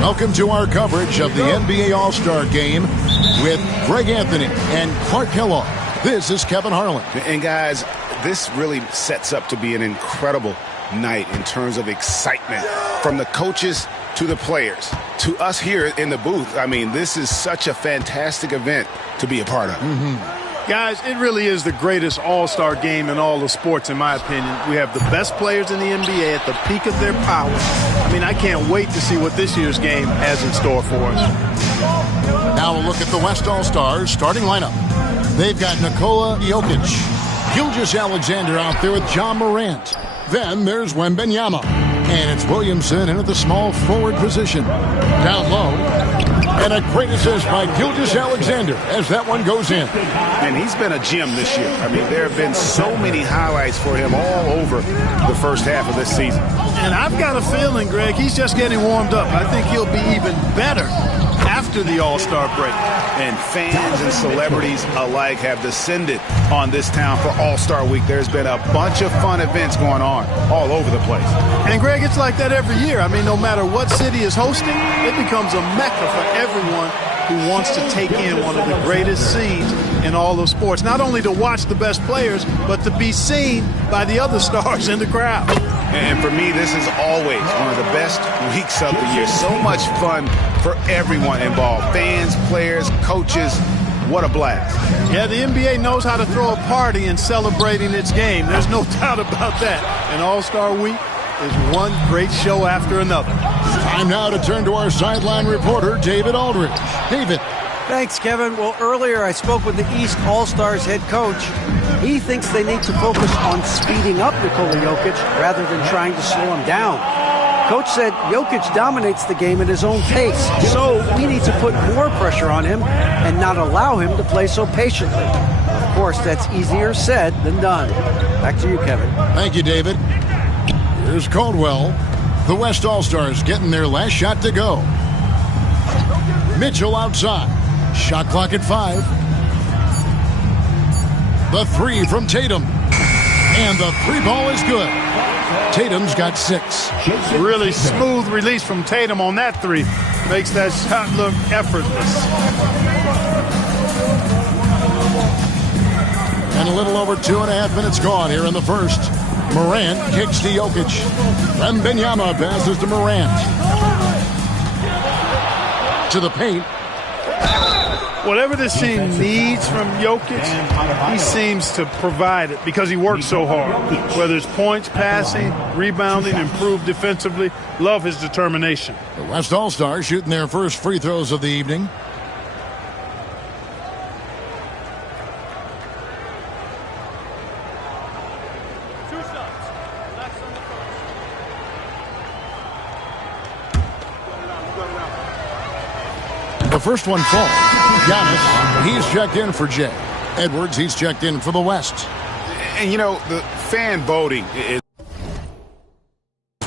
Welcome to our coverage of the NBA All-Star Game with Greg Anthony and Clark Kellogg. This is Kevin Harlan. And guys, this really sets up to be an incredible night in terms of excitement from the coaches to the players to us here in the booth. I mean, this is such a fantastic event to be a part of. Guys, it really is the greatest all-star game in all of sports, in my opinion. We have the best players in the NBA at the peak of their powers. I mean, I can't wait to see what this year's game has in store for us. Now a look at the West All-Stars starting lineup. They've got Nikola Jokic, Gilgeous Alexander out there with John Morant. Then there's Wembanyama. And it's Williamson in at the small forward position. Down low. And a great assist by Gilgeous Alexander as that one goes in. And he's been a gem this year. I mean, there have been so many highlights for him all over the first half of this season. And I've got a feeling, Greg, he's just getting warmed up. I think he'll be even better after the All-Star break. And fans and celebrities alike have descended on this town for All-Star Week. There's been a bunch of fun events going on all over the place. And, Greg, it's like that every year. I mean, no matter what city is hosting, it becomes a mecca for everyone who wants to take in one of the greatest scenes in all of sports. Not only to watch the best players, but to be seen by the other stars in the crowd. And for me, this is always one of the best weeks of the year. So much fun for everyone involved. Fans, players, coaches. What a blast. Yeah, the NBA knows how to throw a party in celebrating its game. There's no doubt about that. And All-Star Week is one great show after another. Time now to turn to our sideline reporter, David Aldridge. David. Thanks, Kevin. Well, earlier I spoke with the East All-Stars head coach. He thinks they need to focus on speeding up Nikola Jokic rather than trying to slow him down. Coach said Jokic dominates the game at his own pace, so we need to put more pressure on him and not allow him to play so patiently. Of course, that's easier said than done. Back to you, Kevin. Thank you, David. Here's Caldwell. The West All-Stars getting their last shot to go. Mitchell outside. Shot clock at 5. The 3 from Tatum. And the 3 ball is good. Tatum's got 6. Really smooth release from Tatum on that 3. Makes that shot look effortless. And a little over 2.5 minutes gone here in the first. Morant kicks to Jokic. Wembanyama passes to Morant. To the paint. Whatever this team needs from Jokic, he seems to provide it because he works so hard. Whether it's points, passing, rebounding, improved defensively, love his determination. The West All-Stars shooting their first free throws of the evening. The first one falls. Giannis, he's checked in for Jay. Edwards, he's checked in for the West. And, you know, the fan voting is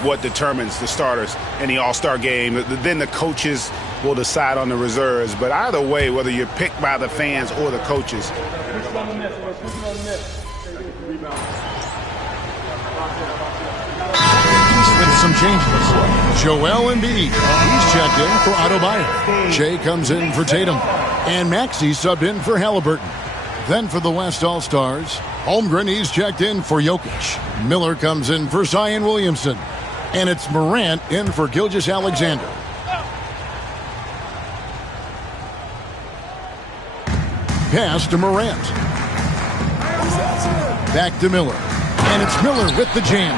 what determines the starters in the All-Star game. Then the coaches will decide on the reserves. But either way, whether you're picked by the fans or the coaches. With some changes. Joel Embiid, he's checked in for Adebayo. Shea comes in for Tatum. And Maxey subbed in for Halliburton. Then for the West All-Stars, Holmgren, he's checked in for Jokic. Miller comes in for Zion Williamson. And it's Morant in for Gilgeous-Alexander. Pass to Morant. Back to Miller. And it's Miller with the jam.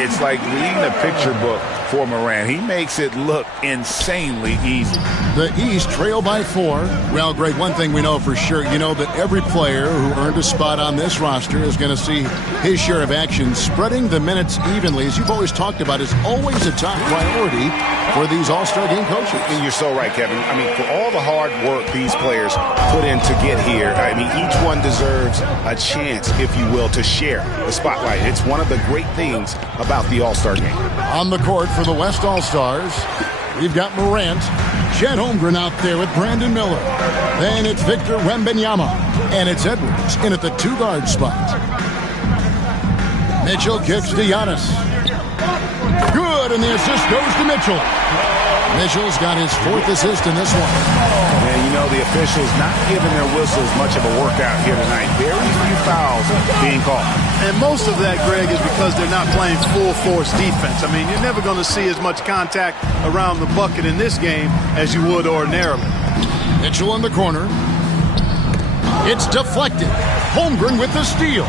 It's like reading a picture book for Morant. He makes it look insanely easy. The East trail by 4. Well, Greg, one thing we know for sure, you know that every player who earned a spot on this roster is going to see his share of action. Spreading the minutes evenly, as you've always talked about, is always a top priority for these All-Star game coaches. And you're so right, Kevin. I mean, for all the hard work these players put in to get here, I mean, each one deserves a chance, if you will, to share the spotlight. It's one of the great things about the All-Star game. On the court for the West All-Stars, we've got Morant, Chet Holmgren out there with Brandon Miller. Then it's Victor Wembanyama, and it's Edwards in at the 2-guard spot. Mitchell kicks to Giannis. Good, and the assist goes to Mitchell. Mitchell's got his 4th assist in this one. And you know, the officials not giving their whistles much of a workout here tonight. Very few fouls being called. And most of that, Greg, is because they're not playing full-force defense. I mean, you're never going to see as much contact around the bucket in this game as you would ordinarily. Mitchell in the corner. It's deflected. Holmgren with the steal.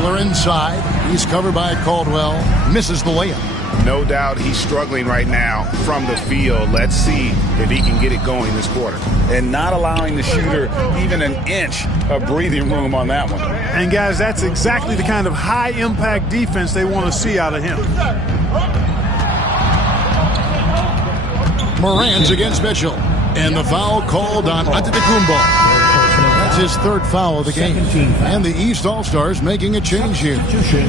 Miller inside. He's covered by Caldwell. Misses the layup. No doubt he's struggling right now from the field. Let's see if he can get it going this quarter. And not allowing the shooter even an inch of breathing room on that one. And, guys, that's exactly the kind of high-impact defense they want to see out of him. Morant against Mitchell. And the foul called on Antetokounmpo. That's his 3rd foul of the game. And the East All-Stars making a change here.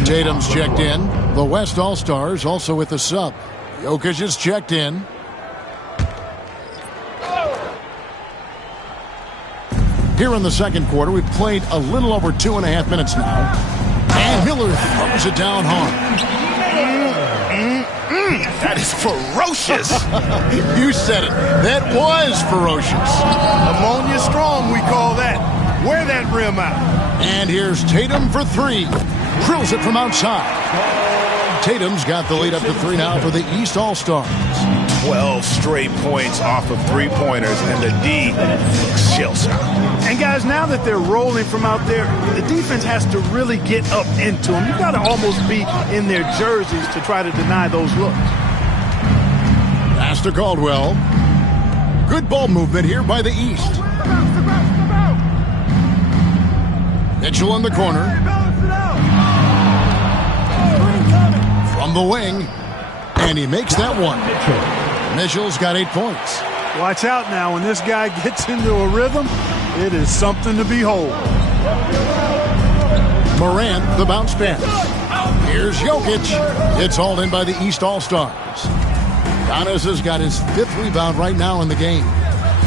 Tatum's checked in. The West All-Stars also with a sub. Jokic is checked in. Here in the second quarter, we've played a little over 2.5 minutes now. And Miller throws it down hard. That is ferocious. You said it. That was ferocious. Ammonia strong, we call that. Wear that rim out. And here's Tatum for 3. Drills it from outside. Tatum's got the lead up to 3 now for the East All-Stars. 12 straight points off of 3-pointers, and the D shell shock. And, guys, now that they're rolling from out there, the defense has to really get up into them. You've got to almost be in their jerseys to try to deny those looks. Pass to Caldwell. Good ball movement here by the East. Mitchell in the corner. From the wing. And he makes that one. Mitchell's got 8 points. Watch out now. When this guy gets into a rhythm, it is something to behold. Morant, the bounce pass. Here's Jokic. It's hauled in by the East All-Stars. Giannis has got his 5th rebound right now in the game.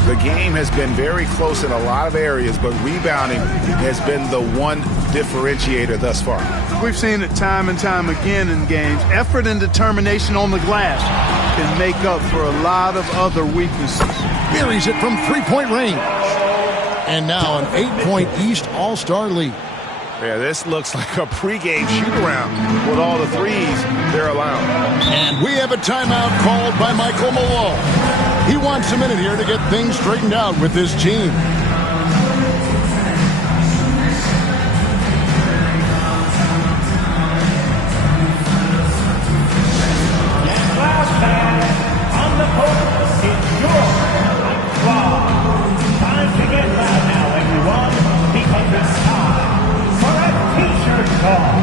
The game has been very close in a lot of areas, but rebounding has been the one differentiator thus far. We've seen it time and time again in games. Effort and determination on the glass can make up for a lot of other weaknesses. Buries it from 3-point range. And now an 8-point East All-Star lead. Yeah, this looks like a pregame shoot-around with all the threes they're allowing. And we have a timeout called by Michael Malone. He wants a minute here to get things straightened out with his team. On the court, it's your time to get loud now, everyone, because it's time for a t-shirt call.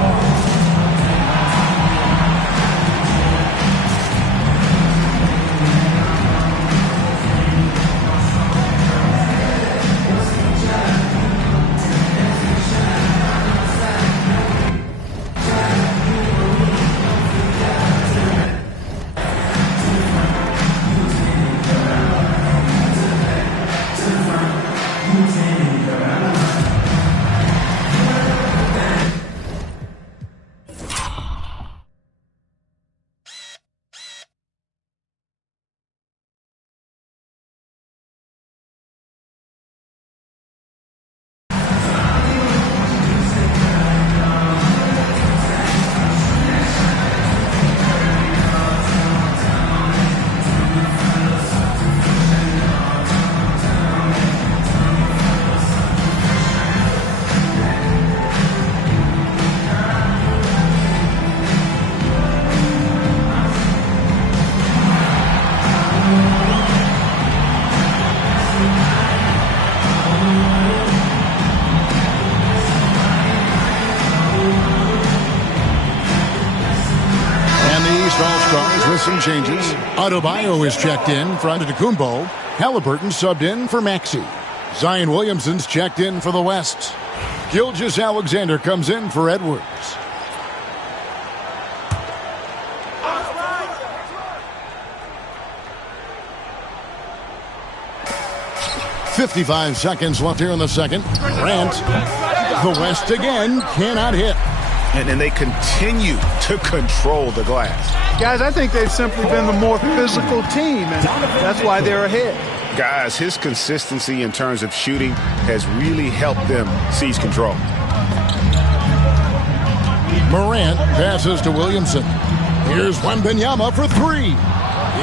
All-Stars with some changes. Adebayo is checked in for Antetokounmpo. Halliburton subbed in for Maxey. Zion Williamson's checked in for the West. Gilgeous-Alexander comes in for Edwards. .55 seconds left here in the second. Grant, the West again, cannot hit. And they continue to control the glass. Guys, I think they've simply been the more physical team, and that's why they're ahead. Guys, his consistency in terms of shooting has really helped them seize control. Morant passes to Williamson. Here's Wembanyama for three.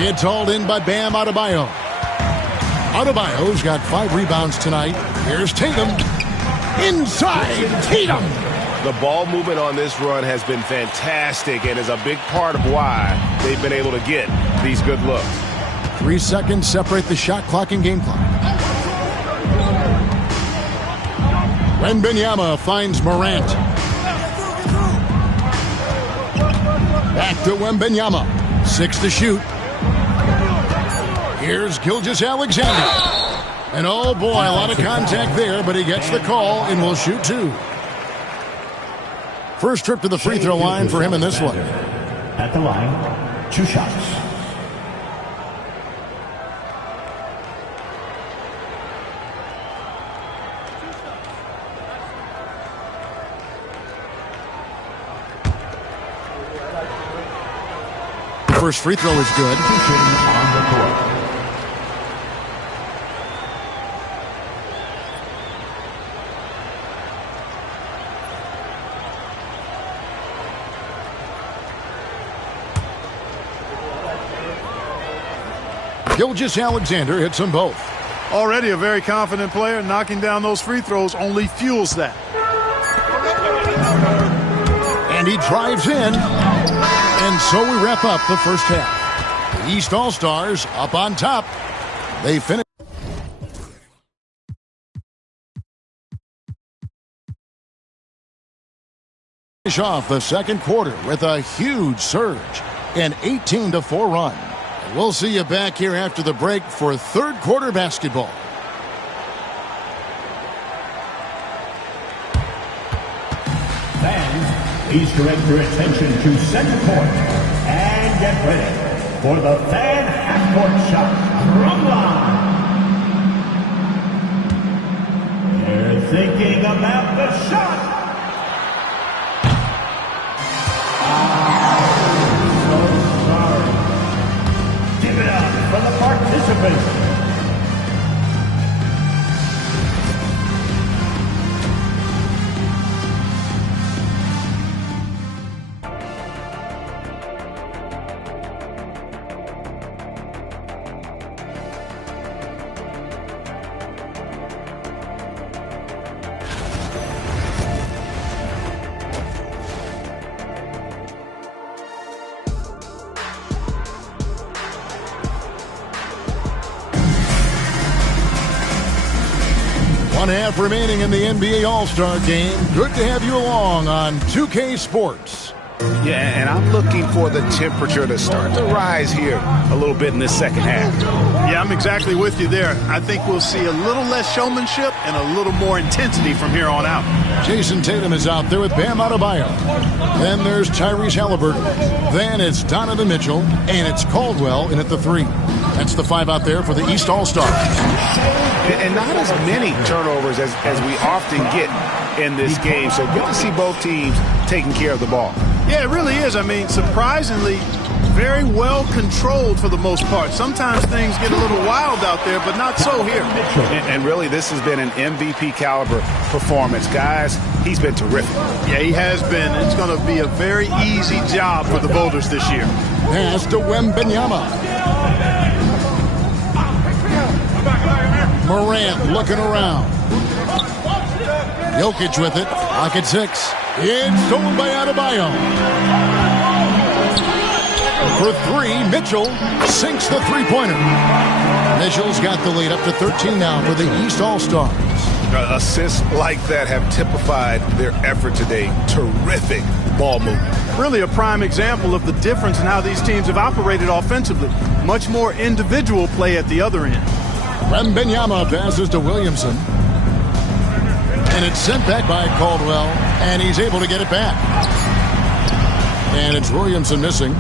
It's hauled in by Bam Adebayo. Adebayo's got 5 rebounds tonight. Here's Tatum. Inside, Tatum. The ball movement on this run has been fantastic and is a big part of why they've been able to get these good looks. 3 seconds separate the shot clock and game clock. Wembanyama finds Morant. Back to Wembanyama. 6 to shoot. Here's Gilgeous-Alexander. And oh boy, a lot of contact there, but he gets the call and will shoot 2. First trip to the free throw line for him in this one. At the line, 2 shots. First free throw is good. On the court. Gilgeous-Alexander hits them both. Already a very confident player. Knocking down those free throws only fuels that. And he drives in. And so we wrap up the first half. The East All-Stars up on top. They finish off the second quarter with a huge surge, an 18-4 run. We'll see you back here after the break for third quarter basketball. Fans, please direct your attention to center court and get ready for the fan half-court shot drum line. They're thinking about the shot. For the participants. 1/2 remaining in the NBA All-Star Game. Good to have you along on 2K Sports. Yeah, and I'm looking for the temperature to start to rise here a little bit in this second half. Yeah, I'm exactly with you there. I think we'll see a little less showmanship and a little more intensity from here on out. Jason Tatum is out there with Bam Adebayo. Then there's Tyrese Halliburton. Then it's Donovan Mitchell, and it's Caldwell in at the 3. That's the 5 out there for the East All-Stars. And not as many turnovers as we often get in this game. So good to see both teams taking care of the ball. Yeah, it really is. I mean, surprisingly, very well controlled for the most part. Sometimes things get a little wild out there, but not so here. And really, this has been an MVP caliber performance. Guys, he's been terrific. Yeah, he has been. It's going to be a very easy job for the Boulders this year. Pass to Wembanyama. Morant looking around. Jokic with it. Lock at 6. It's stolen by Adebayo. For 3, Mitchell sinks the three-pointer. Mitchell's got the lead up to 13 now for the East All-Stars. Assists like that have typified their effort today. Terrific ball movement. Really a prime example of the difference in how these teams have operated offensively. Much more individual play at the other end. Wembanyama passes to Williamson. And it's sent back by Caldwell, and he's able to get it back. And it's Williamson missing.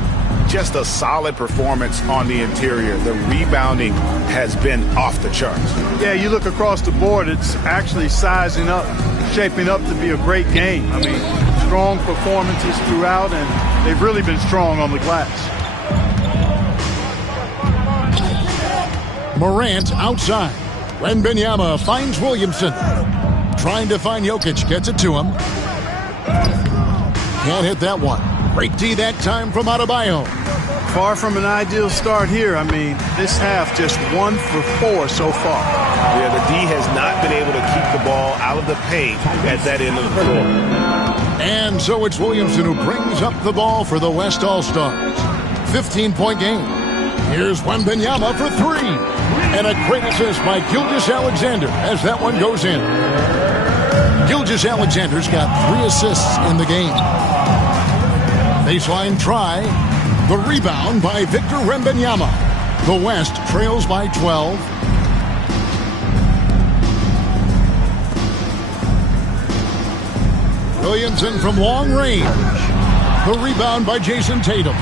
Just a solid performance on the interior. The rebounding has been off the charts. Yeah, you look across the board, it's actually sizing up, shaping up to be a great game. I mean, strong performances throughout, and they've really been strong on the glass. Morant outside. Wembanyama finds Williamson. Trying to find Jokic, gets it to him. Can't hit that one. Great D that time from Adebayo. Far from an ideal start here. I mean, this half just 1 for 4 so far. Yeah, the D has not been able to keep the ball out of the paint at that end of the floor. And so it's Williamson who brings up the ball for the West All-Stars. 15-point game. Here's Wembanyama for 3. And a great assist by Gilgeous-Alexander as that one goes in. Gilgeous-Alexander's got 3 assists in the game. Baseline try. The rebound by Victor Wembanyama. The West trails by 12. Williamson from long range. The rebound by Jason Tatum.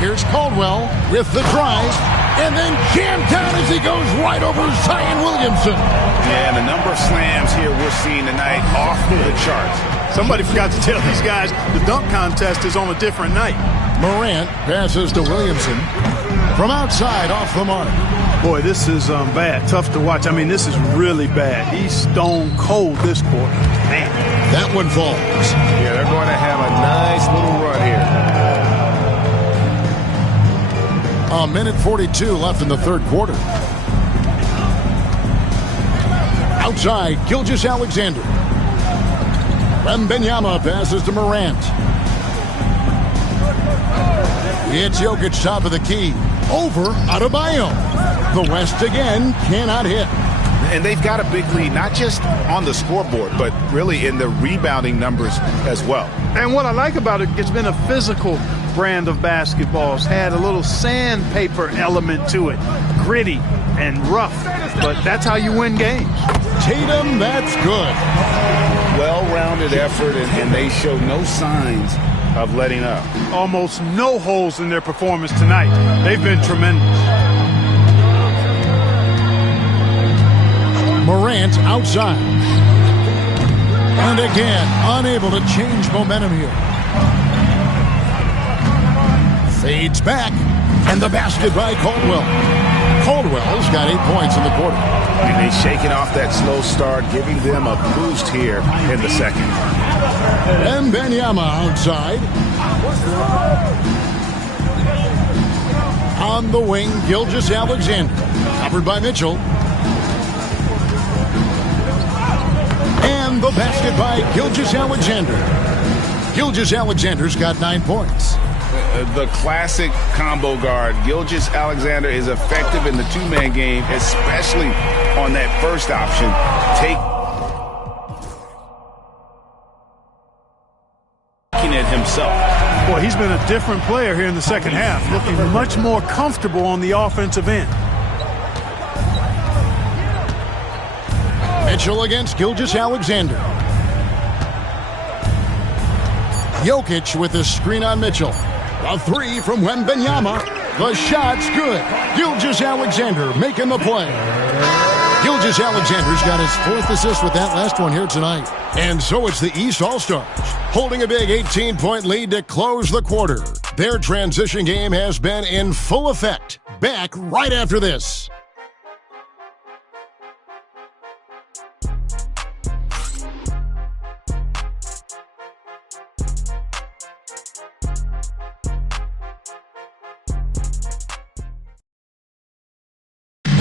Here's Caldwell with the drive. And then jammed down as he goes right over Zion Williamson. Yeah, the number of slams here we're seeing tonight off the charts. Somebody forgot to tell these guys the dunk contest is on a different night. Morant passes to Williamson. From outside, off the mark. Boy, this is bad. Tough to watch. I mean, this is really bad. He's stone cold this quarter. Man. That one falls. Yeah, they're going to have a nice little run here. A minute 42 left in the third quarter. Outside, Gilgeous-Alexander. Wembanyama passes to Morant. It's Jokic top of the key. Over Adebayo. The West again cannot hit. And they've got a big lead, not just on the scoreboard, but really in the rebounding numbers as well. And what I like about it, it's been a physical brand of basketball. It's had a little sandpaper element to it. Gritty and rough. But that's how you win games. Tatum, that's good. Well-rounded effort, and they show no signs of letting up. Almost no holes in their performance tonight. They've been tremendous. Morant outside. And again, unable to change momentum here. Fades back. And the basket by Caldwell. Caldwell's got 8 points in the quarter. And he's shaking off that slow start, giving them a boost here in the second. Wembanyama outside. On the wing, Gilgeous-Alexander. Covered by Mitchell. And the basket by Gilgeous-Alexander. Gilgeous-Alexander's got 9 points. The classic combo guard. Gilgeous-Alexander is effective in the two-man game, especially on that first option. Taking it himself. Boy, he's been a different player here in the second half, looking much more comfortable on the offensive end. Mitchell against Gilgeous-Alexander. Jokic with the screen on Mitchell. A three from Wembanyama. The shot's good. Gilgeous-Alexander making the play. Gilgeous-Alexander's got his 4th assist with that last one here tonight. And so it's the East All-Stars holding a big 18-point lead to close the quarter. Their transition game has been in full effect. Back right after this.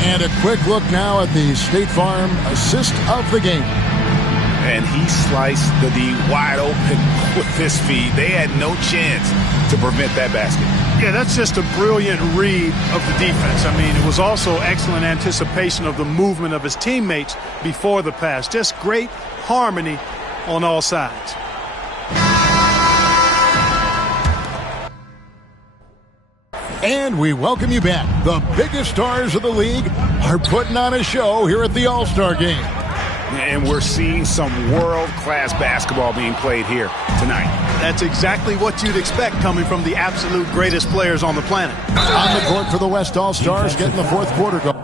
And a quick look now at the State Farm assist of the game. And he sliced the D wide open with his feed. They had no chance to prevent that basket. Yeah, that's just a brilliant read of the defense. I mean, it was also excellent anticipation of the movement of his teammates before the pass. Just great harmony on all sides. And we welcome you back. The biggest stars of the league are putting on a show here at the All-Star Game. And we're seeing some world-class basketball being played here tonight. That's exactly what you'd expect coming from the absolute greatest players on the planet. On the court for the West All-Stars, getting the 4th quarter going.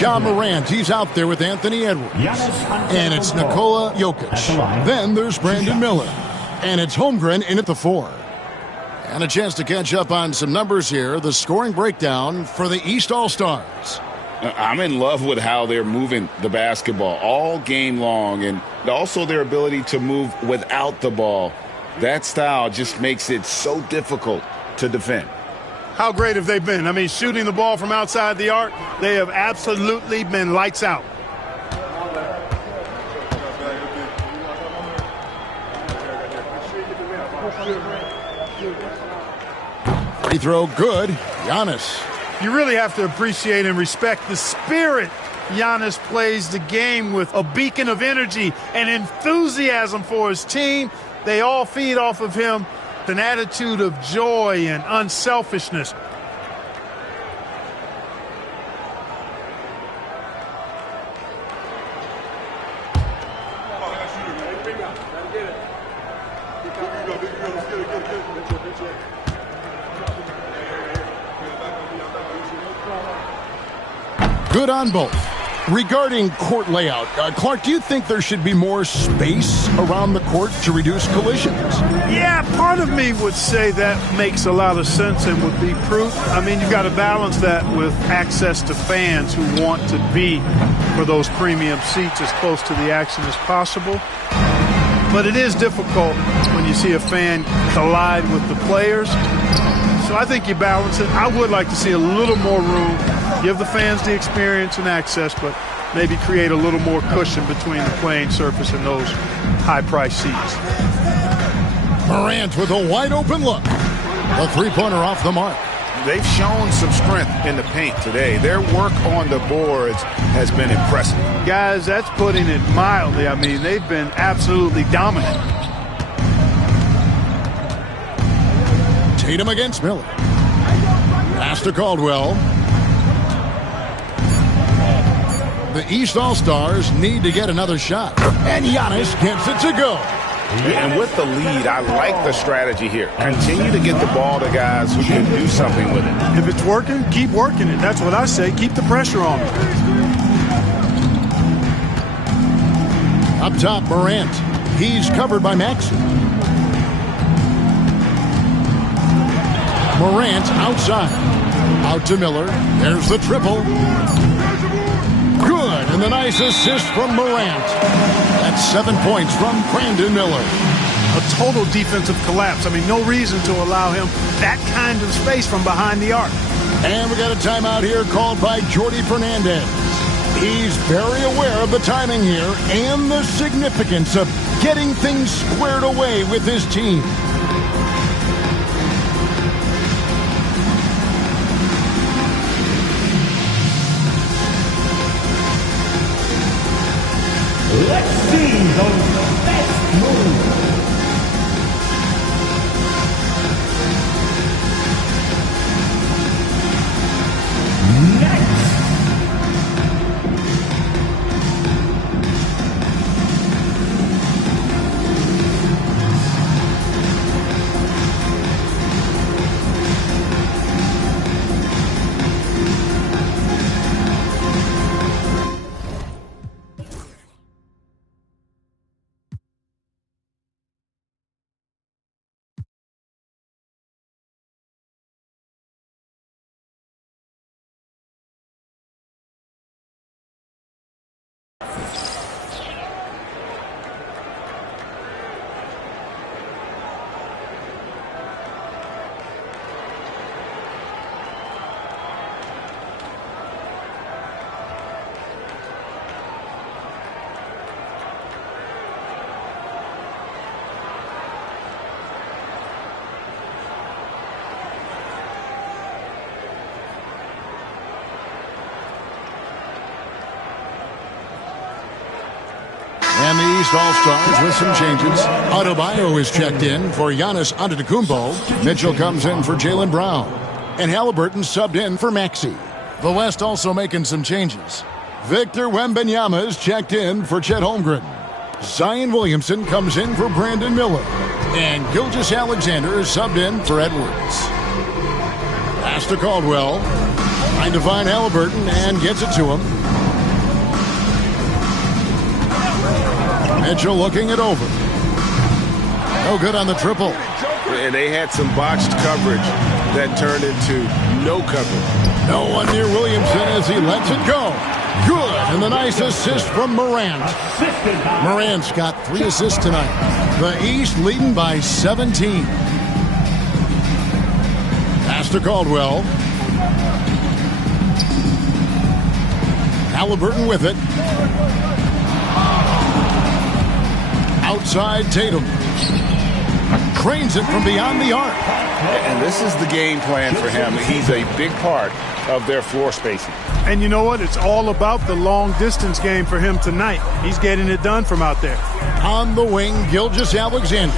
Ja Morant, he's out there with Anthony Edwards. And it's Nikola Jokic. Then there's Brandon Miller. And it's Holmgren in at the 4. And a chance to catch up on some numbers here. The scoring breakdown for the East All-Stars. I'm in love with how they're moving the basketball all game long, and also their ability to move without the ball. That style just makes it so difficult to defend. How great have they been? I mean, shooting the ball from outside the arc, they have absolutely been lights out. Free throw good. Giannis. You really have to appreciate and respect the spirit Giannis plays the game with, a beacon of energy and enthusiasm for his team. They all feed off of him. An attitude of joy and unselfishness. Good on both. Regarding court layout, Clark, do you think there should be more space around the court to reduce collisions? Yeah, part of me would say that makes a lot of sense and would be prudent. I mean, you've got to balance that with access to fans who want to be for those premium seats as close to the action as possible. But it is difficult when you see a fan collide with the players. So I think you balance it. I would like to see a little more room. Give the fans the experience and access, but maybe create a little more cushion between the playing surface and those high-priced seats. Morant with a wide-open look. A three-pointer off the mark. They've shown some strength in the paint today. Their work on the boards has been impressive. Guys, that's putting it mildly. I mean, they've been absolutely dominant. Tatum against Miller. Pass to Caldwell. The East All-Stars need to get another shot. And Giannis gets it to go. And with the lead, I like the strategy here. Continue to get the ball to guys who can do something with it. If it's working, keep working it. That's what I say. Keep the pressure on it. Up top, Morant. He's covered by Maxey. Morant outside. Out to Miller. There's the triple. Good, and And the nice assist from Morant. That's 7 points from Brandon Miller. A total defensive collapse. I mean, no reason to allow him that kind of space from behind the arc. And we got a timeout here called by Jordi Fernandez. He's very aware of the timing here and the significance of getting things squared away with his team. Let's see those best moves. Next. And the East All-Stars with some changes. Adebayo is checked in for Giannis Antetokounmpo. Mitchell comes in for Jaylen Brown. And Halliburton subbed in for Maxey. The West also making some changes. Victor Wembanyama is checked in for Chet Holmgren. Zion Williamson comes in for Brandon Miller. And Gilgeous-Alexander is subbed in for Edwards. Pass to Caldwell. Trying to find Halliburton and gets it to him. Mitchell looking it over. No good on the triple. And they had some botched coverage that turned into no coverage. No one near Williamson as he lets it go. Good. And the nice assist from Morant. Morant's got 3 assists tonight. The East leading by 17. Pass to Caldwell. Halliburton with it. Outside Tatum. Trains it from beyond the arc. And this is the game plan for him. He's a big part of their floor spacing. And you know what? It's all about the long-distance game for him tonight. He's getting it done from out there. On the wing, Gilgeous-Alexander.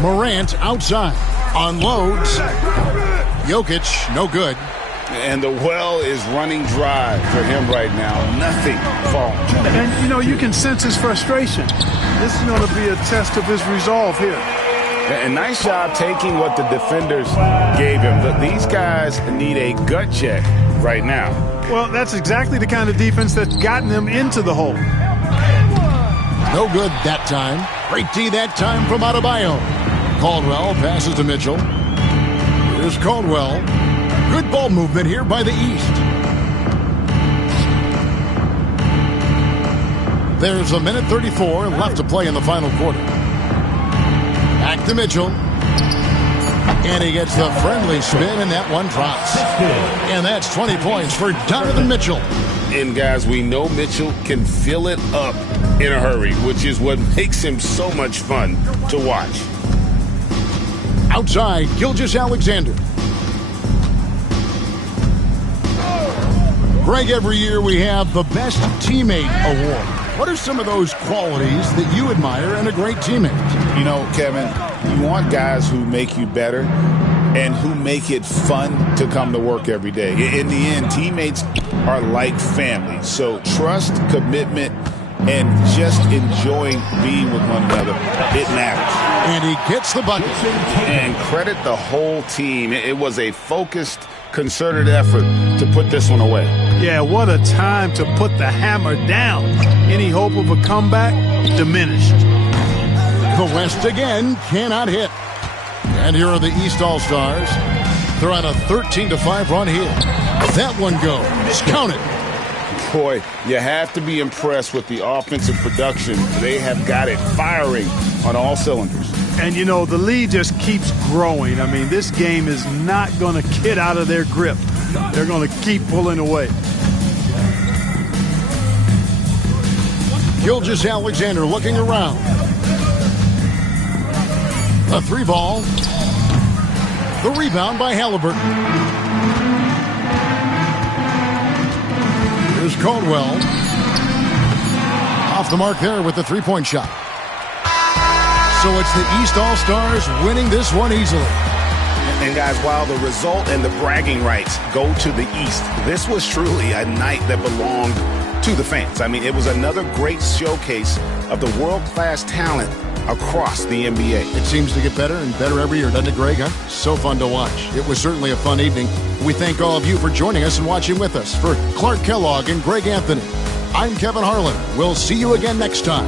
Morant outside. Unloads. Jokic, no good. And the well is running dry for him right now. Nothing falling. And, you know, you can sense his frustration. This is going to be a test of his resolve here. And nice job taking what the defenders gave him. These guys need a gut check right now. Well, that's exactly the kind of defense that's gotten them into the hole. No good that time. Great D that time from Adebayo. Caldwell passes to Mitchell. Here's Caldwell. Good ball movement here by the East. There's 1:34 left to play in the final quarter. Back to Mitchell. And he gets the friendly spin, and that one drops. And that's 20 points for Donovan Mitchell. And, guys, we know Mitchell can fill it up in a hurry, which is what makes him so much fun to watch. Outside, Gilgeous-Alexander. Greg, every year we have the Best Teammate Award. What are some of those qualities that you admire in a great teammate? You know, Kevin, you want guys who make you better and who make it fun to come to work every day. In the end, teammates are like family. So trust, commitment, and just enjoying being with one another, it matters. And he gets the bucket. And credit the whole team. It was a focused, concerted effort to put this one away. Yeah, what a time to put the hammer down. Any hope of a comeback diminished. The West again cannot hit. And here are the East All-Stars. They're on a 13-5 run here. That one goes. Count it. Boy, you have to be impressed with the offensive production. They have got it firing on all cylinders. And, you know, the lead just keeps growing. I mean, this game is not going to get out of their grip. They're going to keep pulling away. Gilgeous-Alexander looking around. A 3-ball. The rebound by Halliburton. Here's Caldwell. Off the mark there with the 3-point shot. So it's the East All-Stars winning this one easily. And guys, while the result and the bragging rights go to the East, this was truly a night that belonged to the fans. I mean, it was another great showcase of the world-class talent across the NBA. It seems to get better and better every year, doesn't it, Greg? Huh? So fun to watch. It was certainly a fun evening. We thank all of you for joining us and watching with us. For Clark Kellogg and Greg Anthony, I'm Kevin Harlan. We'll see you again next time